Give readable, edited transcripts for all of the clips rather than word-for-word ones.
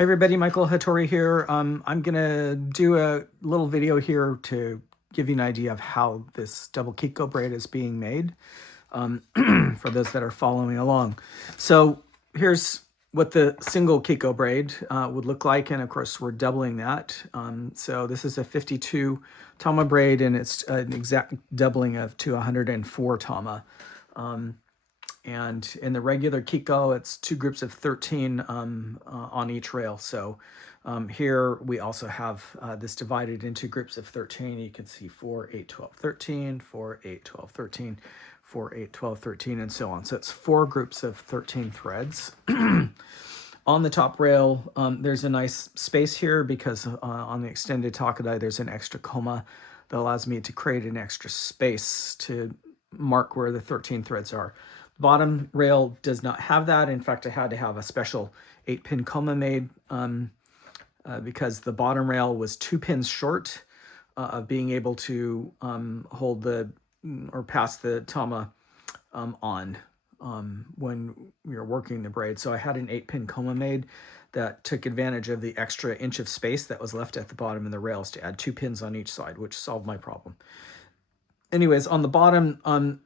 Hi everybody, Michael Hattori here. I'm gonna do a little video here to give you an idea of how this double Kikkô braid is being made for those that are following along. So here's what the single Kikkô braid would look like, and of course we're doubling that. So this is a 52 tama braid, and it's an exact doubling of to 104 tama. And in the regular Kikkô, it's two groups of 13 on each rail. So here we also have this divided into groups of 13. You can see 4, 8, 12, 13, 4, 8, 12, 13, 4, 8, 12, 13, and so on. So it's 4 groups of 13 threads. On the top rail, there's a nice space here because on the extended takodai, there's an extra koma that allows me to create an extra space to mark where the 13 threads are. Bottom rail does not have that. In fact, I had to have a special 8-pin koma made because the bottom rail was 2 pins short of being able to hold the or pass the tama on when you're working the braid. So I had an 8-pin koma made that took advantage of the extra inch of space that was left at the bottom of the rails to add 2 pins on each side, which solved my problem. Anyways, on the bottom,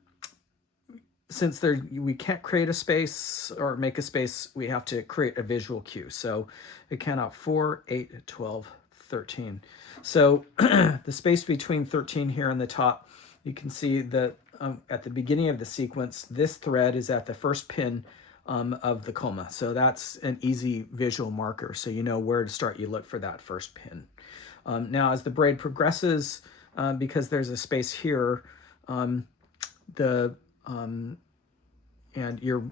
since we can't create a space or make a space, we have to create a visual cue. So it cannot 4, 8, 12, 13. So the space between 13 here on the top, you can see that at the beginning of the sequence, this thread is at the first pin of the koma. So that's an easy visual marker. So you know where to start. You look for that first pin. Now, as the braid progresses, because there's a space here, and you're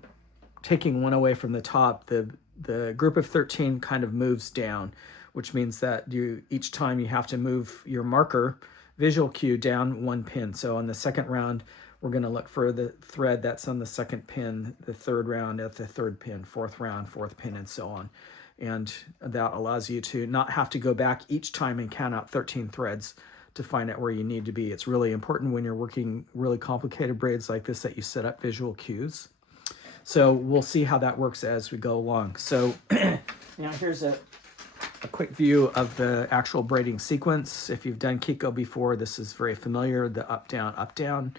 taking one away from the top, the group of 13 kind of moves down, which means that each time you have to move your marker visual cue down 1 pin. So on the second round, we're going to look for the thread that's on the second pin, the third round at the third pin, fourth round, fourth pin, and so on. And that allows you to not have to go back each time and count out 13 threads to find out where you need to be. It's really important when you're working really complicated braids like this that you set up visual cues. So we'll see how that works as we go along. So now here's a quick view of the actual braiding sequence. If you've done Kikkô before, this is very familiar, the up, down, up, down.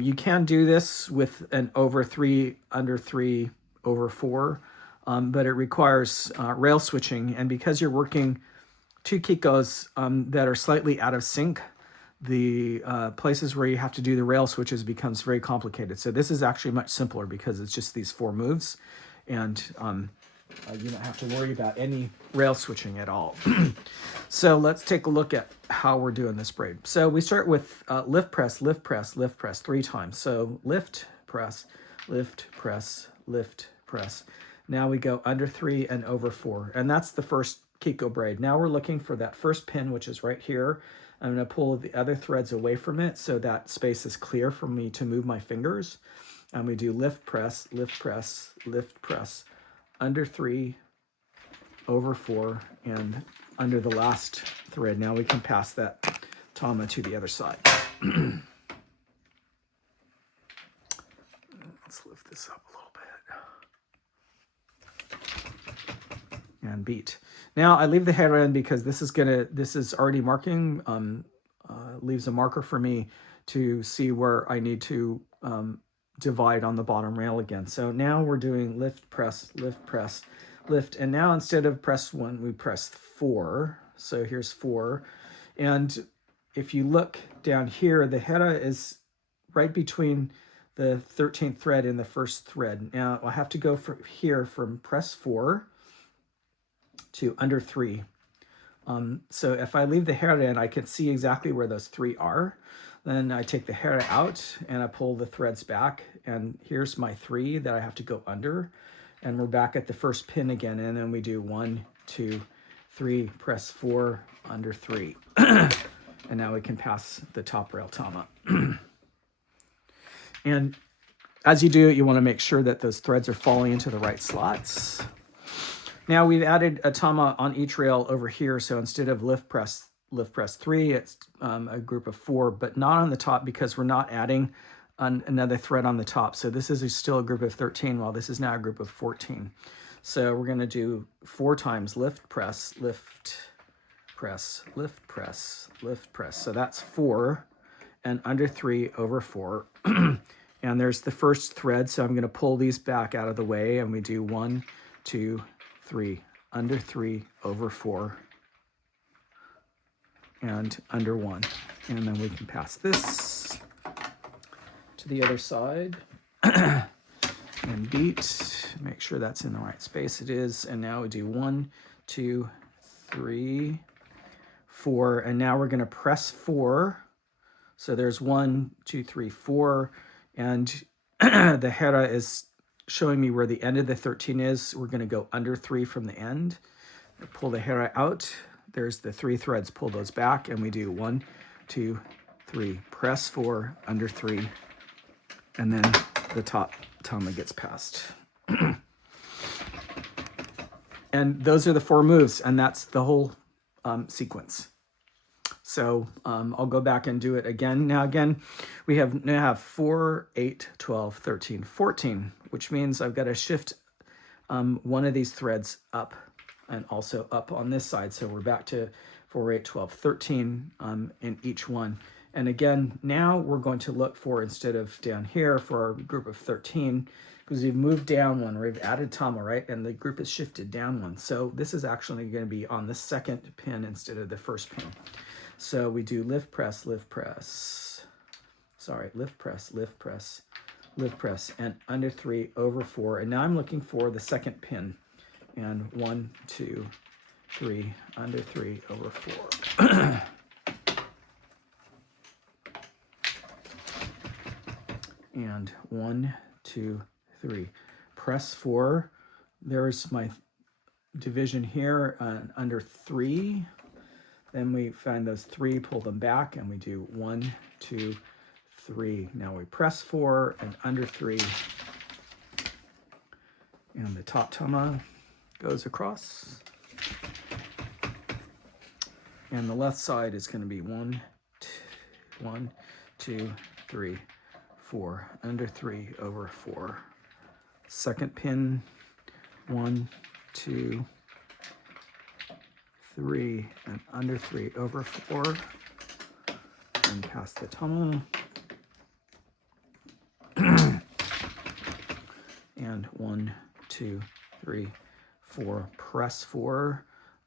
You can do this with an over 3, under 3, over 4, but it requires rail switching. And because you're working 2 Kikkôs that are slightly out of sync, the places where you have to do the rail switches becomes very complicated. So this is actually much simpler because it's just these 4 moves, and you don't have to worry about any rail switching at all. So let's take a look at how we're doing this braid. So we start with lift, press, lift, press, lift, press 3 times. So lift, press, lift, press, lift, press. Now we go under 3 and over 4, and that's the first Kikkô braid. Now we're looking for that first pin, which is right here. I'm going to pull the other threads away from it so that space is clear for me to move my fingers. And we do lift, press, lift, press, lift, press, under 3, over 4, and under the last thread. Now we can pass that tama to the other side. Let's lift this up a little bit. And beat. Now I leave the head in because this is already marking, leaves a marker for me to see where I need to divide on the bottom rail again. So now we're doing lift, press, lift. And now instead of press 1, we press 4. So here's 4. And if you look down here, the hera is right between the 13th thread and the first thread. Now I have to go from here from press 4 to under 3. So if I leave the hera in, I can see exactly where those 3 are. Then I take the hera out and I pull the threads back, and here's my 3 that I have to go under, and we're back at the first pin again, and then we do 1, 2, 3, press 4, under 3. And now we can pass the top rail tama. And as you do it, you want to make sure that those threads are falling into the right slots. Now we've added a tama on each rail over here, so instead of lift, press 3, it's a group of 4, but not on the top because we're not adding another thread on the top. So this is still a group of 13, while this is now a group of 14. So we're going to do 4 times lift, press, lift, press, lift, press, lift, press. So that's 4 and under 3 over 4. And there's the first thread, so I'm going to pull these back out of the way, and we do 1, 2, 3, under 3 over 4, and under 1. And then we can pass this to the other side and beat, make sure that's in the right space. It is. And now we do 1, 2, 3, 4, and now we're going to press 4. So there's 1, 2, 3, 4, and the hera is showing me where the end of the 13 is. We're going to go under 3 from the end. Pull the hera out. There's the 3 threads. Pull those back, and we do 1, 2, 3. Press 4, under 3, and then the top tama gets passed. And those are the 4 moves, and that's the whole sequence. So I'll go back and do it again. Now again, we now have 4, 8, 12, 13, 14, which means I've got to shift one of these threads up and also up on this side. So we're back to 4, 8, 12, 13 in each one. And again, now we're going to look for, instead of down here for our group of 13, because we've moved down 1, we've added tama, right? And the group is shifted down 1. So this is actually going to be on the second pin instead of the first pin. So we do lift, press, lift, press. Sorry, lift, press, lift, press, lift, press, and under 3 over 4. And now I'm looking for the second pin. And 1, 2, 3, under 3 over 4. And 1, 2, 3. Press 4. There's my division here under 3. Then we find those 3, pull them back, and we do 1, 2, 3. Now we press 4 and under 3. And the top tama goes across. And the left side is going to be 1, 2, 3, 4. Under 3 over 4. Second pin, 1, 2, 3, and under 3 over 4, and pass the tama. And 1, 2, 3, 4, press 4,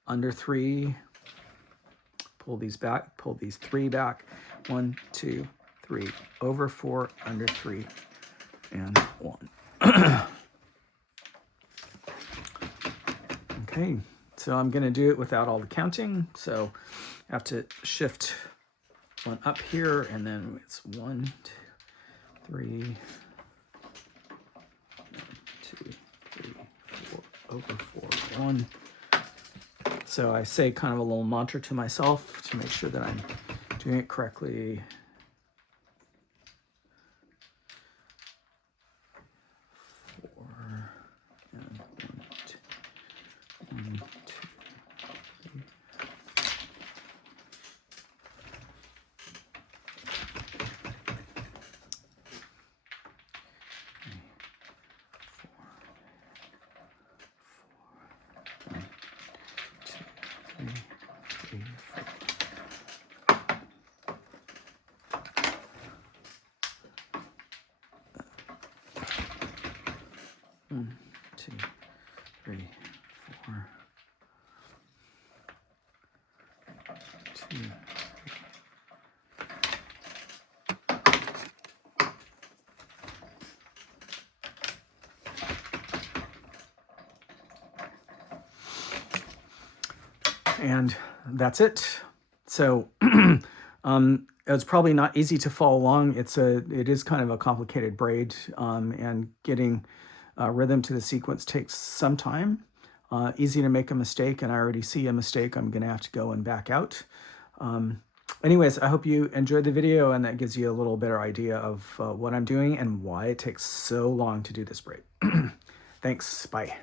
under 3, pull these back, pull these 3 back, 1, 2, 3, over 4, under 3, and 1. Okay. So I'm going to do it without all the counting. So I have to shift 1 up here, and then it's 1, 2, 3, 2, 3, 4, over 4, 1. So I say kind of a little mantra to myself to make sure that I'm doing it correctly. 4, and 1, 2, 1, 2. 1, 2, 3, 4. 2, 3. And that's it. So it's probably not easy to follow along. It is kind of a complicated braid, and getting rhythm to the sequence takes some time. Easy to make a mistake, and I already see a mistake. I'm going to have to go and back out. Anyways, I hope you enjoyed the video, and that gives you a little better idea of what I'm doing and why it takes so long to do this braid. Thanks. Bye.